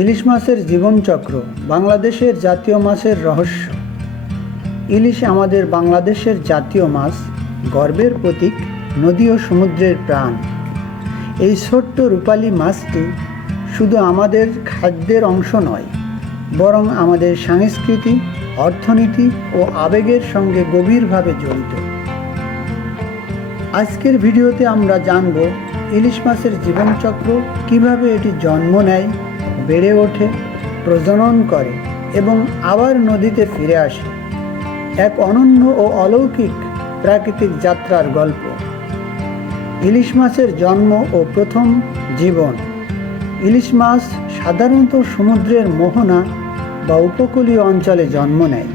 ইলিশ মাছের জীবনচক্র বাংলাদেশের জাতীয় মাছের রহস্য। ইলিশ আমাদের বাংলাদেশের জাতীয় মাছ, গর্বের প্রতীক, নদী ও সমুদ্রের প্রাণ। এই ছোট্ট রূপালী মাছটি শুধু আমাদের খাদ্যের অংশ নয়, বরং আমাদের সংস্কৃতি, অর্থনীতি ও আবেগের সঙ্গে গভীরভাবে জড়িত। আজকের ভিডিওতে আমরা জানব ইলিশ মাছের জীবনচক্র, কিভাবে এটি জন্ম নেয়, বেড়ে ওঠে, প্রজনন করে এবং আবার নদীতে ফিরে আসে। এক অনন্য ও অলৌকিক প্রাকৃতিক যাত্রার গল্প। ইলিশ মাছের জন্ম ও প্রথম জীবন। ইলিশ মাছ সাধারণত সমুদ্রের মোহনা বা উপকূলীয় অঞ্চলে জন্ম নেয়।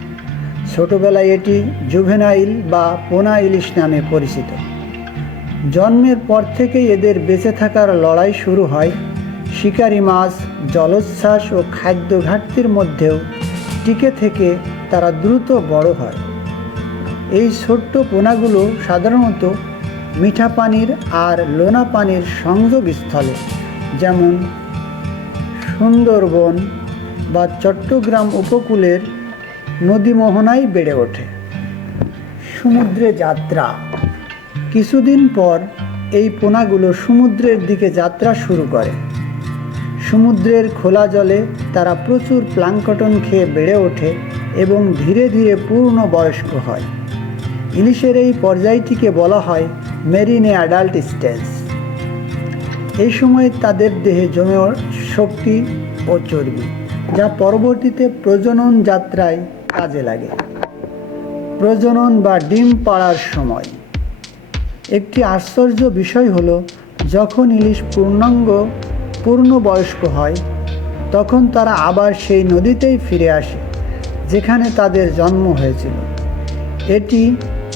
ছোটবেলায় এটি জুভেনাইল বা পোনা ইলিশ নামে পরিচিত। জন্মের পর থেকেই এদের বেঁচে থাকার লড়াই শুরু হয়। শিকারী মাছ, জলোচ্ছ্বাস ও খাদ্য ঘাটতির মধ্যেও টিকে থেকে তারা দ্রুত বড় হয়। এই ছোট্ট পোনাগুলো সাধারণত মিঠা পানির আর লোনা পানির সংযোগস্থলে, যেমন সুন্দরবন বা চট্টগ্রাম উপকূলের নদী মোহনায় বেড়ে ওঠে। সমুদ্রে যাত্রা। কিছুদিন পর এই পোনাগুলো সমুদ্রের দিকে যাত্রা শুরু করে। সমুদ্রের খোলা জলে তারা প্রচুর প্লাঙ্কটন খেয়ে বেড়ে ওঠে এবং ধীরে ধীরে পূর্ণ বয়স্ক হয়। ইলিশের এই পর্যায়টিকে বলা হয় মেরিনে অ্যাডাল্ট স্টেজ। এই সময় তাদের দেহে জমে শক্তি ও চর্বি, যা পরবর্তীতে প্রজনন যাত্রায় কাজে লাগে। প্রজনন বা ডিম পাড়ার সময়। একটি আশ্চর্য বিষয় হলো, যখন ইলিশ পূর্ণবয়স্ক হয়, তখন তারা আবার সেই নদীতেই ফিরে আসে যেখানে তাদের জন্ম হয়েছিল। এটি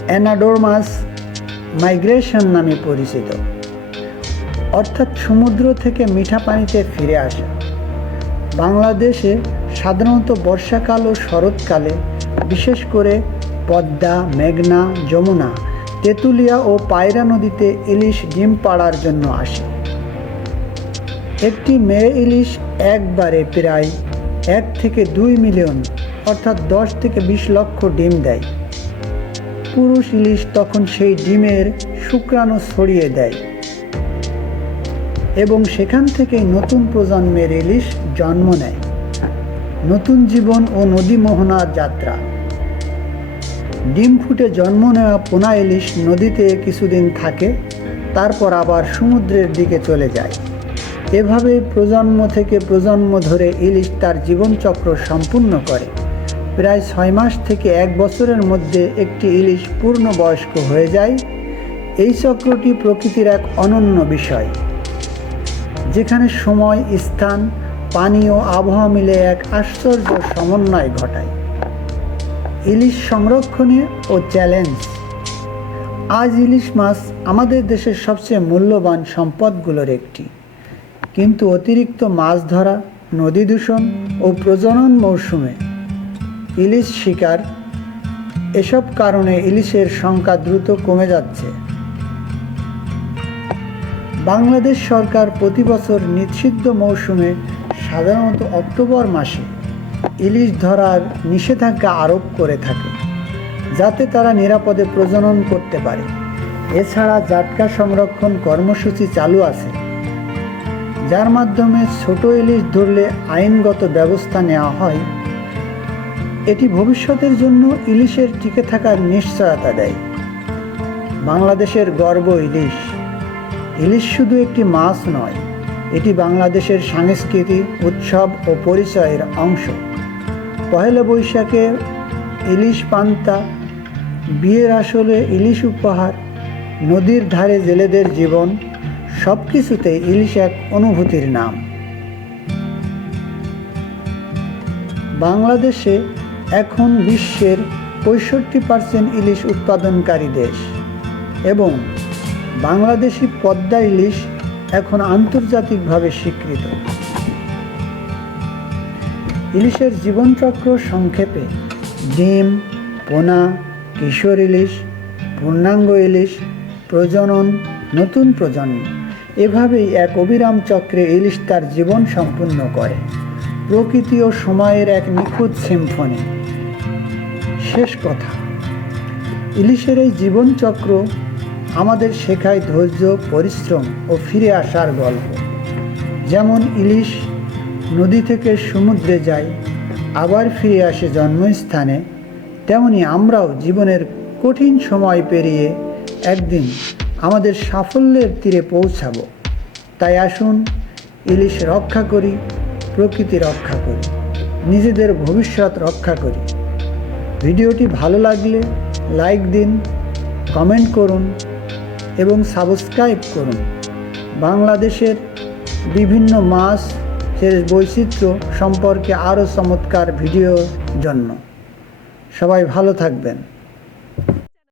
অ্যানাডোরমাস মাইগ্রেশন নামে পরিচিত, অর্থাৎ সমুদ্র থেকে মিঠা পানিতে ফিরে আসা। বাংলাদেশে সাধারণত বর্ষাকাল ও শরৎকালে, বিশেষ করে পদ্মা, মেঘনা, যমুনা, তেঁতুলিয়া ও পায়রা নদীতে ইলিশ ডিম পাড়ার জন্য আসে। একটি মেয়ে ইলিশ একবারে প্রায় 1 থেকে 2 মিলিয়ন, অর্থাৎ 10 থেকে 20 লক্ষ ডিম দেয়। পুরুষ ইলিশ তখন সেই ডিমের শুক্রাণু ছড়িয়ে দেয় এবং সেখান থেকেই নতুন প্রজন্মের ইলিশ জন্ম নেয়। নতুন জীবন ও নদী মোহনার যাত্রা। ডিম ফুটে জন্ম নেওয়া পোনা ইলিশ নদীতে কিছুদিন থাকে, তারপর আবার সমুদ্রের দিকে চলে যায়। এভাবে প্রজন্ম থেকে প্রজন্ম ধরে ইলিশ তার জীবনচক্র সম্পূর্ণ করে। প্রায় 6 মাস থেকে 1 বছরের মধ্যে একটি ইলিশ পূর্ণবয়স্ক হয়ে যায়। এই চক্রটি প্রকৃতির এক অনন্য বিষয়, যেখানে সময়, স্থান, পানি ও আবহাওয়া মিলে এক আশ্চর্য সমন্বয় ঘটায়। ইলিশ সংরক্ষণে ও চ্যালেঞ্জ। আজ ইলিশ মাছ আমাদের দেশের সবচেয়ে মূল্যবান সম্পদগুলোর একটি, কিন্তু অতিরিক্ত মাছ ধরা, নদী দূষণ ও প্রজনন মৌসুমে ইলিশ শিকার, এসব কারণে ইলিশের সংখ্যা দ্রুত কমে যাচ্ছে। বাংলাদেশ সরকার প্রতি বছর নিষিদ্ধ মৌসুমে, সাধারণত অক্টোবর মাসে, ইলিশ ধরার নিষেধাজ্ঞা আরোপ করে থাকে, যাতে তারা নিরাপদে প্রজনন করতে পারে। এছাড়া জাটকা সংরক্ষণ কর্মসূচি চালু আছে, যার মাধ্যমে ছোট ইলিশ ধরলে আইনগত ব্যবস্থা নেওয়া হয়। এটি ভবিষ্যতের জন্য ইলিশের টিকে থাকার নিশ্চয়তা দেয়। বাংলাদেশের গর্ব ইলিশ। ইলিশ শুধু একটি মাছ নয়, এটি বাংলাদেশের সংস্কৃতি, উৎসব ও পরিচয়ের অংশ। পহেলা বৈশাখে ইলিশ পান্তা, বিয়ের আসলে ইলিশ উপহার, নদীর ধারে জেলেদের জীবন, সব কিছুতেই ইলিশ এক অনুভূতির নাম। বাংলাদেশে এখন বিশ্বের 65% ইলিশ উৎপাদনকারী দেশ এবং বাংলাদেশি পদ্মা ইলিশ এখন আন্তর্জাতিকভাবে স্বীকৃত। ইলিশের জীবনচক্র সংক্ষেপে: ডিম, পোনা, কিশোর ইলিশ, পূর্ণাঙ্গ ইলিশ, প্রজনন, নতুন প্রজন্ম। এভাবেই এক অবিরাম চক্রে ইলিশ তার জীবন সম্পূর্ণ করে। প্রকৃতি ও সময়ের এক নিখুঁত সিম্ফনি। শেষ কথা, ইলিশের এই জীবনচক্র আমাদের শেখায় ধৈর্য, পরিশ্রম ও ফিরে আসার গল্প। যেমন ইলিশ নদী থেকে সমুদ্রে যায়, আবার ফিরে আসে জন্মস্থানে, তেমনি আমরাও জীবনের কঠিন সময় পেরিয়ে একদিন আমাদের সাফল্যের তীরে পৌঁছাব। তাই আসুন ইলিশ রক্ষা করি, প্রকৃতি রক্ষা করি, নিজেদের ভবিষ্যৎ রক্ষা করি। ভিডিওটি ভালো লাগলে লাইক দিন, কমেন্ট করুন এবং সাবস্ক্রাইব করুন বাংলাদেশের বিভিন্ন মাছের বৈচিত্র্য সম্পর্কে আরও চমৎকার ভিডিওর জন্য। সবাই ভালো থাকবেন।